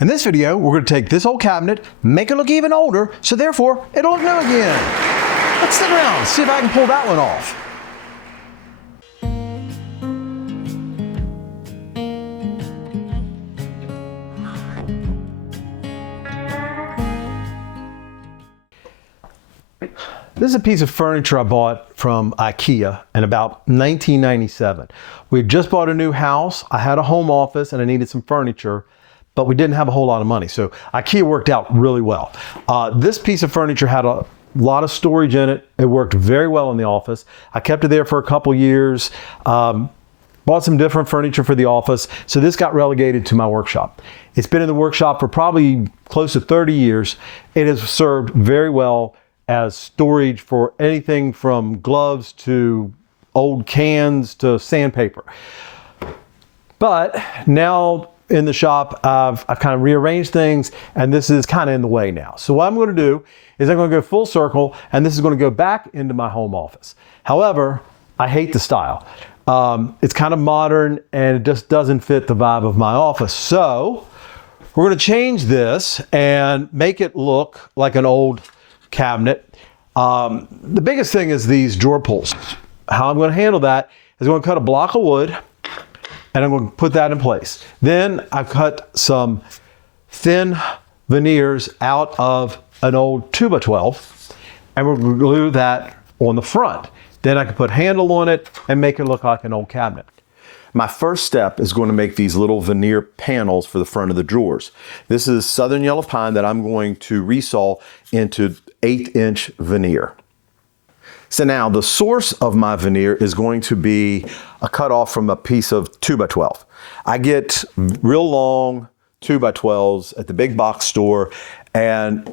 In this video, we're going to take this old cabinet, make it look even older, so therefore it'll look new again. Let's stick around and see if I can pull that one off. This is a piece of furniture I bought from IKEA in about 1997. We had just bought a new house. I had a home office and I needed some furniture, but we didn't have a whole lot of money. So IKEA worked out really well. This piece of furniture had a lot of storage in it. It worked very well in the office. I kept it there for a couple years. Bought some different furniture for the office. So this got relegated to my workshop. It's been in the workshop for probably close to 30 years. It has served very well as storage for anything from gloves to old cans to sandpaper. But now in the shop, I've kind of rearranged things and this is kind of in the way now. So what I'm going to do is I'm going to go full circle and this is going to go back into my home office. However, I hate the style. It's kind of modern and it just doesn't fit the vibe of my office. So we're going to change this and make it look like an old cabinet. The biggest thing is these drawer pulls. How I'm going to handle that is I'm going to cut a block of wood and I'm going to put that in place. Then I've cut some thin veneers out of an old 2x12 and we're going to glue that on the front. Then I can put a handle on it and make it look like an old cabinet. My first step is going to make these little veneer panels for the front of the drawers. This is southern yellow pine that I'm going to resaw into 1/8" veneer. So now the source of my veneer is going to be a cut off from a piece of 2x12. I get real long 2x12s at the big box store, and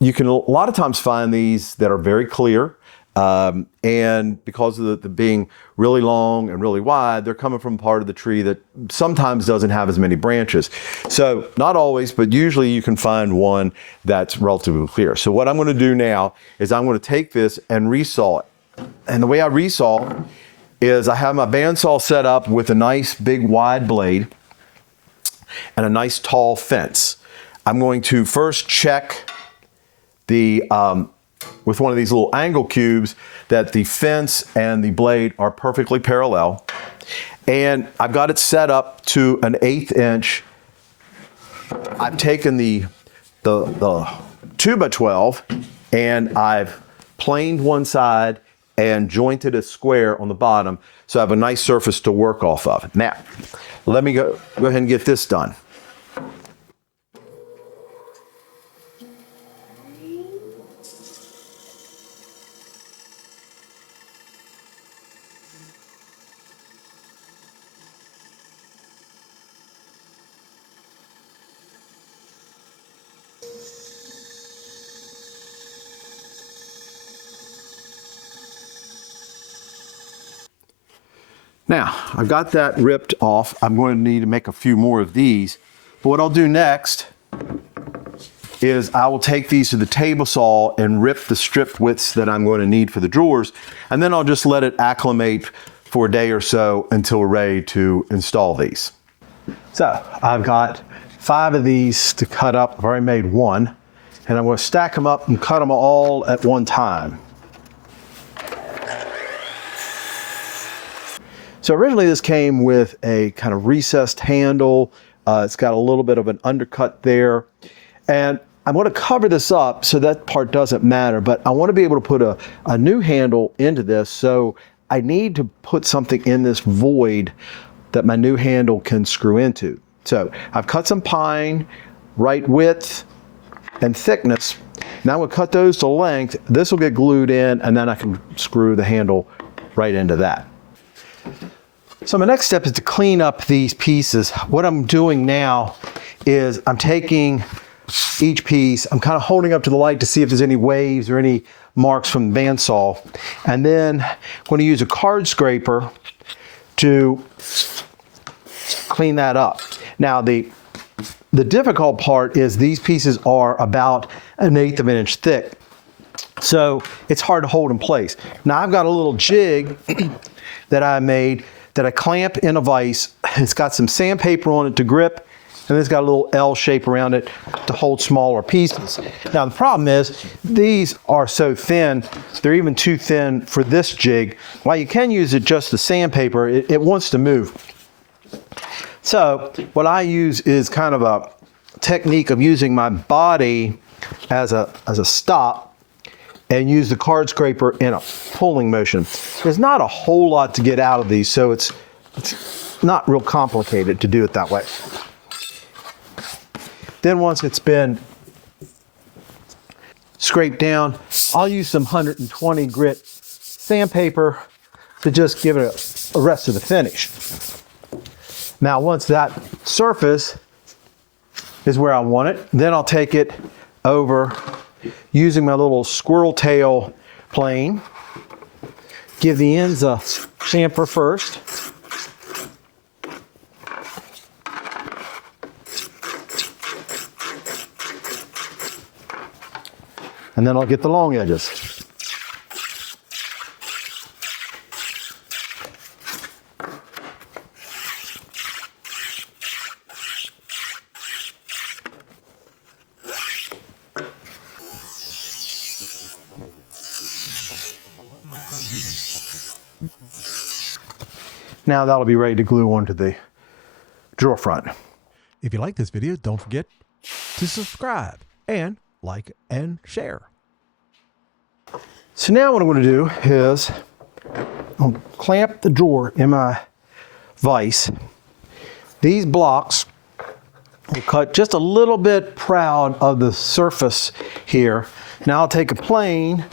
you can a lot of times find these that are very clear. And because of the being really long and really wide, they're coming from part of the tree that sometimes doesn't have as many branches. So not always, but usually you can find one that's relatively clear. So what I'm going to do now is I'm going to take this and resaw it. And the way I resaw is I have my bandsaw set up with a nice big wide blade and a nice tall fence. I'm going to first check the with one of these little angle cubes that the fence and the blade are perfectly parallel. And I've got it set up to an 1/8". I've taken the 2x12 and I've planed one side and jointed a square on the bottom so I have a nice surface to work off of. Now, let me go ahead and get this done. Now, I've got that ripped off. I'm going to need to make a few more of these. But what I'll do next is I will take these to the table saw and rip the strip widths that I'm going to need for the drawers. And then I'll just let it acclimate for a day or so until we're ready to install these. So I've got 5 of these to cut up. I've already made one. And I'm going to stack them up and cut them all at one time. So originally this came with a kind of recessed handle. It's got a little bit of an undercut there. And I'm going to cover this up so that part doesn't matter, but I want to be able to put a new handle into this. So I need to put something in this void that my new handle can screw into. So I've cut some pine, right width and thickness. Now I'm going to cut those to length. This will get glued in and then I can screw the handle right into that. So my next step is to clean up these pieces. What I'm doing now is I'm taking each piece, I'm kind of holding up to the light to see if there's any waves or any marks from the bandsaw. And then I'm going to use a card scraper to clean that up. Now the difficult part is these pieces are about 1/8 inch thick. So it's hard to hold in place. Now I've got a little jig that I made that I clamp in a vise. It's got some sandpaper on it to grip, and it's got a little L shape around it to hold smaller pieces. Now the problem is these are so thin, they're even too thin for this jig. While you can use it just the sandpaper, it wants to move. So what I use is kind of a technique of using my body as a stop and use the card scraper in a pulling motion. There's not a whole lot to get out of these, so it's not real complicated to do it that way. Then once it's been scraped down, I'll use some 120 grit sandpaper to just give it a rest of the finish. Now once that surface is where I want it, then I'll take it over using my little squirrel tail plane. Give the ends a chamfer first. And then I'll get the long edges. Now that'll be ready to glue onto the drawer front. If you like this video, don't forget to subscribe and like and share. So now what I'm going to do is I'll clamp the drawer in my vise. These blocks will cut just a little bit proud of the surface here. Now I'll take a plane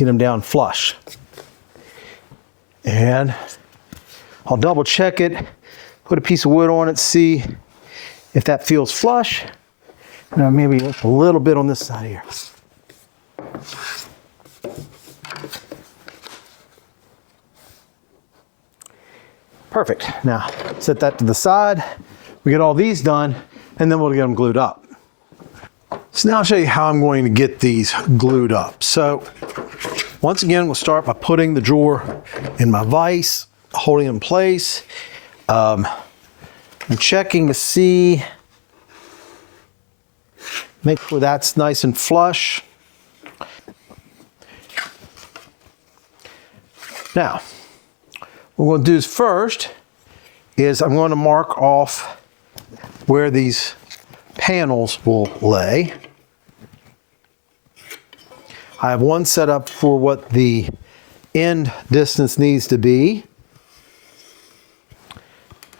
get them down flush. And I'll double check it, put a piece of wood on it, see if that feels flush. Now maybe a little bit on this side here. Perfect. Now set that to the side. We get all these done and then we'll get them glued up. So now I'll show you how I'm going to get these glued up. So once again, we'll start by putting the drawer in my vise, holding it in place. I'm checking to see, make sure that's nice and flush. Now, what we're going to do is first is I'm going to mark off where these panels will lay. I have one set up for what the end distance needs to be,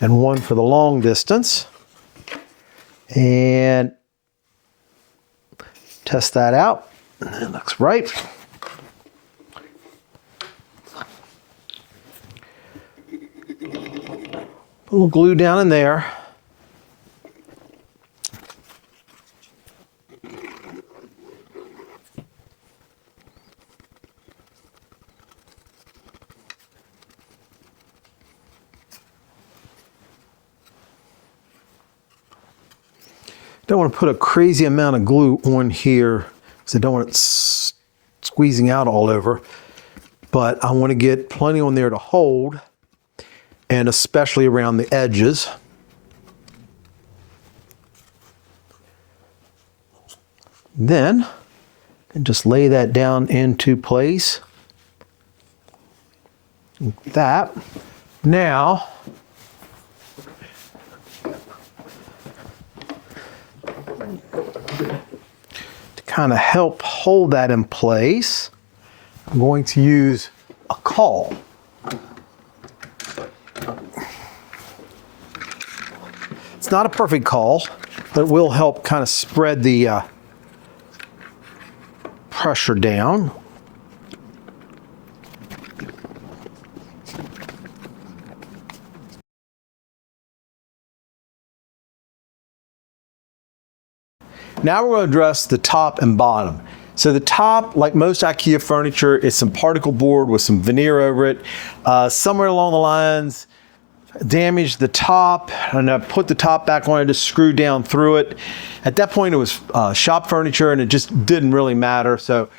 and one for the long distance. And test that out. That looks right. Put a little glue down in there. Don't want to put a crazy amount of glue on here because I don't want it squeezing out all over, but I want to get plenty on there to hold, and especially around the edges. Then and just lay that down into place. Like that. Now to kind of help hold that in place, I'm going to use a caul. It's not a perfect caul, but it will help kind of spread the pressure down. Now we're going to address the top and bottom. So the top, like most IKEA furniture, is some particle board with some veneer over it. Somewhere along the lines, damaged the top, and I put the top back on and just screwed down through it. At that point, it was shop furniture, and it just didn't really matter. So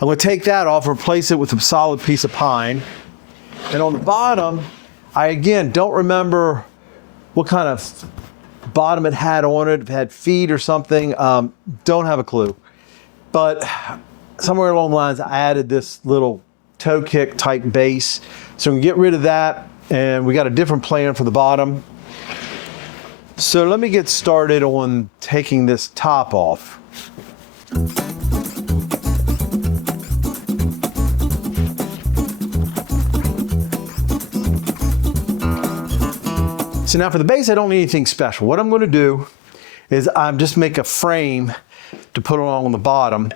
I'm going to take that off and replace it with a solid piece of pine. And on the bottom, I again don't remember what kind of bottom it had on it, if it had feet or something. Don't have a clue. But somewhere along the lines, I added this little toe kick type base. So we can get rid of that, and we got a different plan for the bottom. So let me get started on taking this top off. So now for the base, I don't need anything special. What I'm going to do is I'm just make a frame to put along the bottom.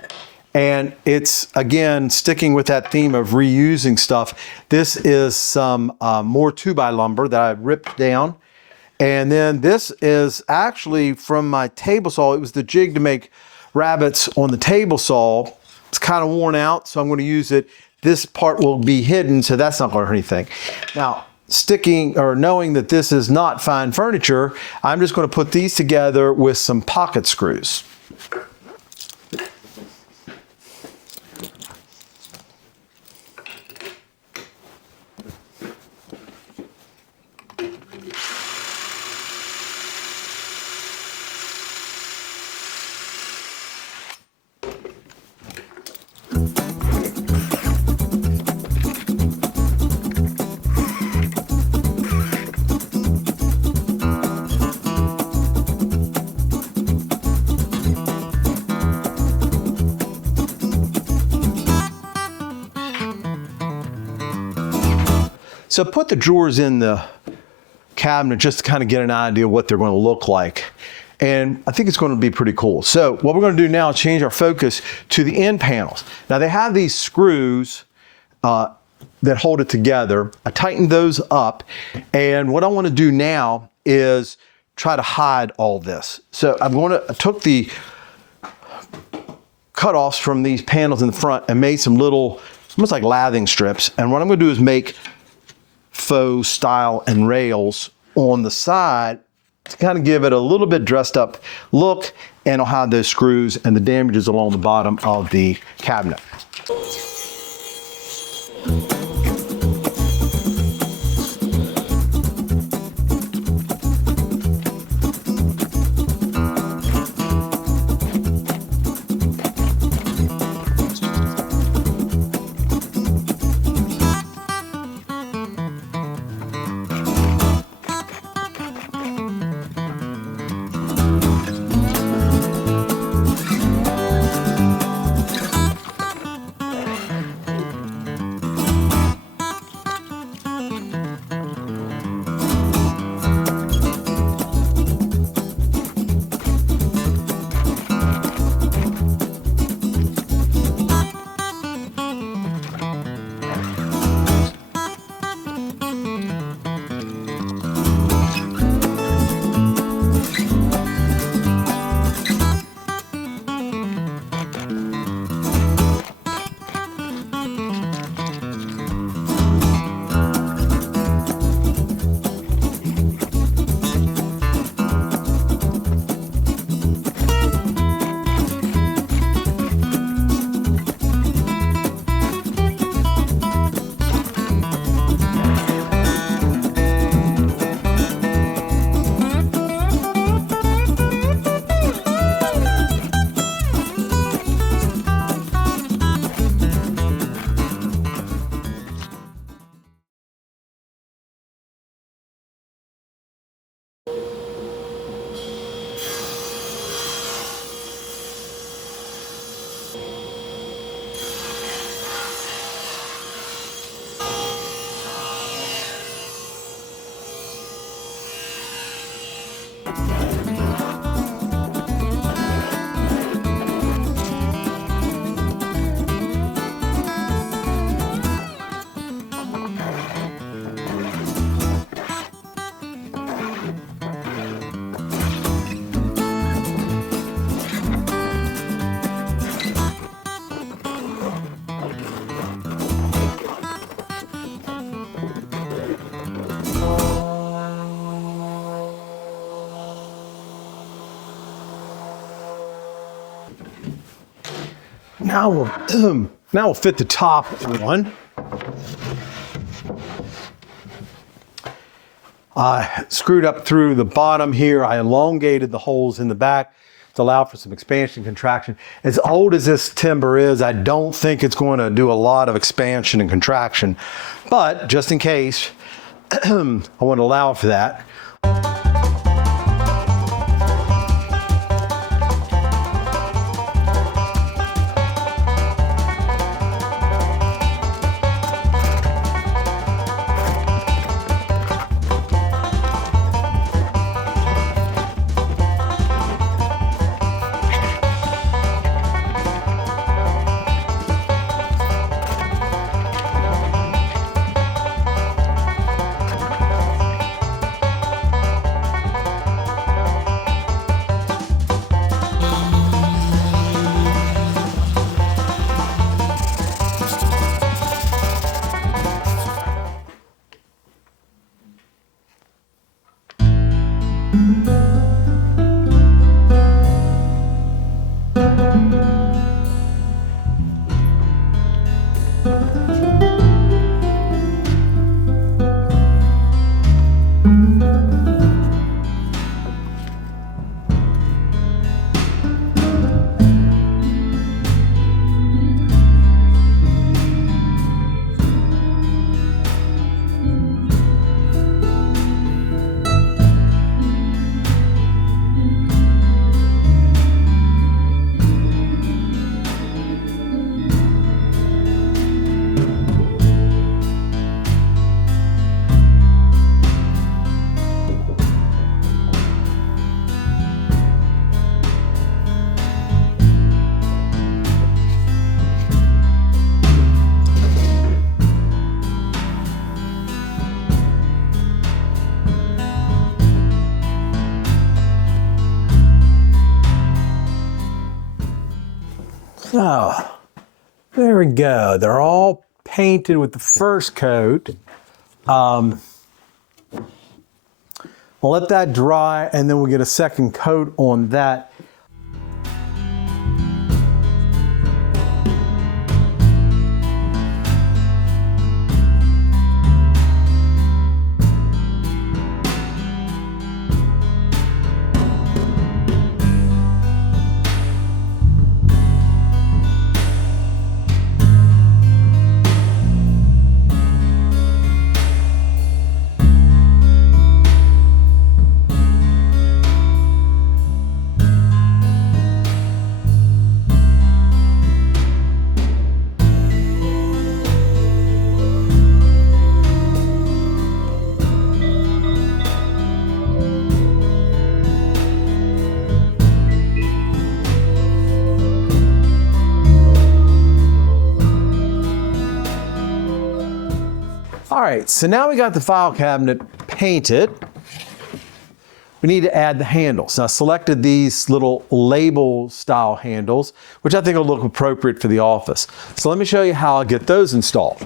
And it's, again, sticking with that theme of reusing stuff. This is some more 2x lumber that I ripped down. And then this is actually from my table saw. It was the jig to make rabbets on the table saw. It's kind of worn out, so I'm going to use it. This part will be hidden, so that's not going to hurt anything. Now, sticking or knowing that this is not fine furniture, I'm just going to put these together with some pocket screws. So put the drawers in the cabinet just to kind of get an idea of what they're going to look like. And I think it's going to be pretty cool. So what we're going to do now is change our focus to the end panels. Now they have these screws that hold it together. I tightened those up. And what I want to do now is try to hide all this. So I took the cutoffs from these panels in the front and made some little, almost like lathing strips. And what I'm going to do is make faux style and rails on the side to kind of give it a little bit dressed up look, and I'll hide those screws and the damages along the bottom of the cabinet. Now we'll Now we'll fit the top on. I screwed up through the bottom here. I elongated the holes in the back to allow for some expansion, contraction. As old as this timber is, I don't think it's going to do a lot of expansion and contraction, but just in case, I want to allow for that. So, there we go. They're all painted with the first coat. We'll let that dry and then we'll get a second coat on that. All right, so now we got the file cabinet painted. We need to add the handles. Now I selected these little label style handles, which I think will look appropriate for the office. So let me show you how I get those installed.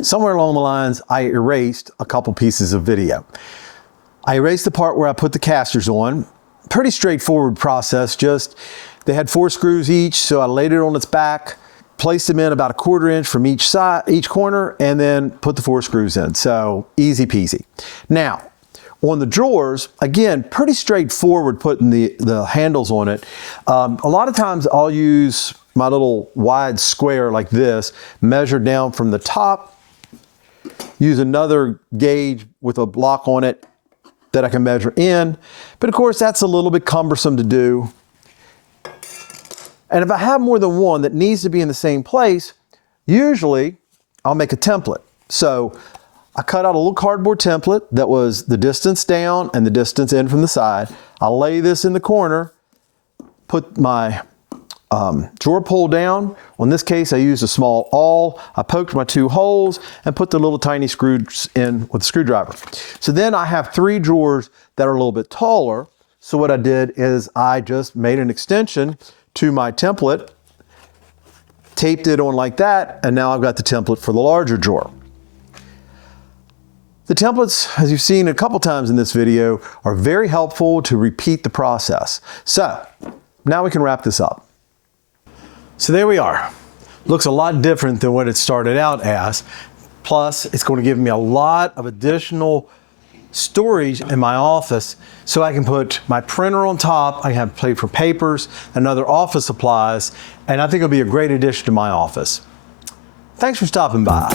Somewhere along the lines, I erased a couple pieces of video. I erased the part where I put the casters on. Pretty straightforward process, just they had 4 screws each, so I laid it on its back, placed them in about 1/4 inch from each side, each corner, and then put the 4 screws in. So easy peasy. Now, on the drawers, again, pretty straightforward putting the handles on it. A lot of times I'll use my little wide square like this, measure down from the top, use another gauge with a block on it that I can measure in. But of course, that's a little bit cumbersome to do. And if I have more than one that needs to be in the same place, usually I'll make a template. So I cut out a little cardboard template that was the distance down and the distance in from the side. I'll lay this in the corner, put my drawer pull down. On this case, I used a small awl. I poked my 2 holes and put the little tiny screws in with a screwdriver. So then I have 3 drawers that are a little bit taller. So what I did is I just made an extension to my template, taped it on like that, and now I've got the template for the larger drawer. The templates, as you've seen a couple times in this video, are very helpful to repeat the process. So now we can wrap this up. So there we are. Looks a lot different than what it started out as. Plus, it's going to give me a lot of additional storage in my office so I can put my printer on top. I have a place for papers and other office supplies, and I think it'll be a great addition to my office. Thanks for stopping by.